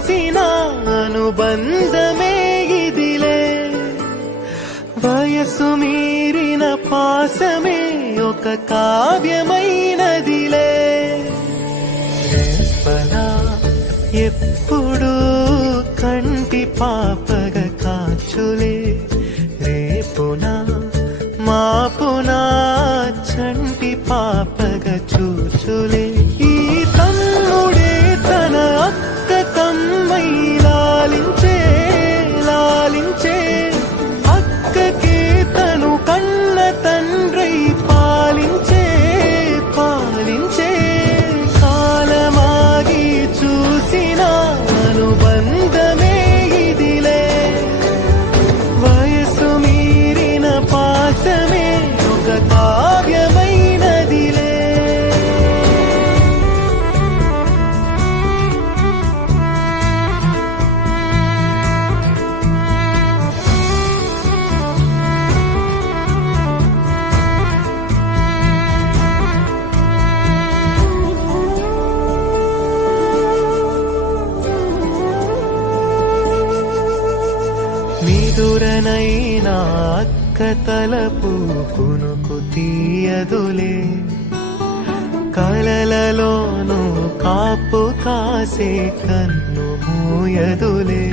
చూసిన అనుబంధమే ఇదిలే. వయసు మీరిన పాసమే ఒక కావ్యమైనదిలే. రేపలా ఎప్పుడు కంటి పాపగ కాచులే. రేపునా మాపునా చంటి పాపగ చూచులే. ఈ తమ్ముడే తన అక్క కమ్మై లాలించే లాలించే. అక్కకే తను కన్న తండ్రై పాలించే పాలించే. కాలమాగి చూసిన అనుబంధమే ఇదిలే. వయసు మీరిన పాసమే ఒక కావ్యమైనదిలే. నిదురనైనా అక్క తలపు కునుకు తీయదులే. కలలలోనూ కాపు కాసే కన్ను మూయదులే.